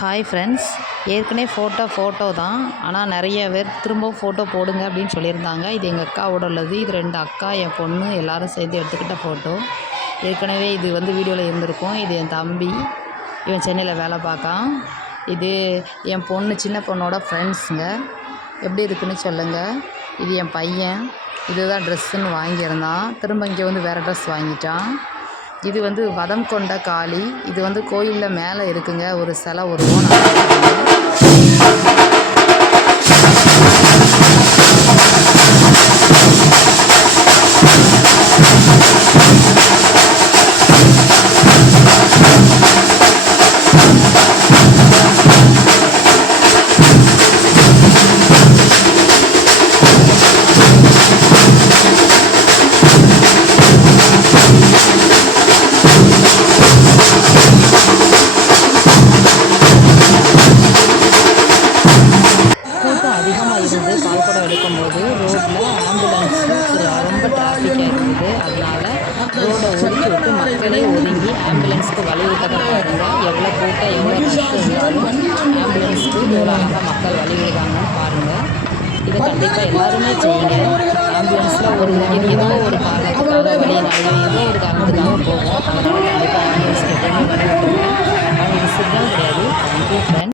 Hi friends, ஏற்கனவே photo தான். ஆனால் நிறைய பேர் திரும்பவும் ஃபோட்டோ போடுங்க அப்படின்னு சொல்லியிருந்தாங்க. இது எங்கள் அக்காவோட உள்ளது. இது 2 அக்கா, என் பொண்ணு எல்லோரும் சேர்ந்து எடுத்துக்கிட்ட ஃபோட்டோ. ஏற்கனவே இது வீடியோவில் இருந்திருக்கும். இது என் தம்பி, இவன் சென்னையில் வேலை பார்க்கான். இது என் பொண்ணு, சின்ன பொண்ணோட ஃப்ரெண்ட்ஸுங்க. எப்படி இருக்குன்னு சொல்லுங்கள். இது என் பையன். இதுதான் ட்ரெஸ்ஸுன்னு வாங்கியிருந்தான். திரும்ப இங்கே வேறு ட்ரெஸ் வாங்கிட்டான். இது வதம் கொண்ட காளி. இது கோயிலில் மேலே இருக்குங்க. ஒரு சிலை உருவம். பால்குடம் எடுக்கும்போது ரோட்டில் ஆம்புலன்ஸு ரொம்ப டிராஃபிக்காக இருக்குது. அதனால் ரோடை ஒதுக்கி விட்டு மக்களே ஒதுங்கி ஆம்புலன்ஸுக்கு வழி விட்டதை பாருங்கள். எவ்வளோ கூட்டம், எவ்வளோ கஷ்டம் இருந்தாலும் ஆம்புலன்ஸுக்கு எவ்வளோ அழகாக மக்கள் வழி விடுறாங்கன்னு பாருங்கள். இதை கண்டிப்பாக எல்லாருமே செய்யுங்க. ஆம்புலன்ஸில் ஏதோ ஒரு காரணத்துக்காக வழியினாலேயோ ஏதோ ஒரு காரணத்துக்காக போகும். அதனால் கண்டிப்பாக ஆம்புலன்ஸ் கிட்டே வழி விட்டுருங்க. அவங்க சிக்னல் கிடையாது. Thank you friends.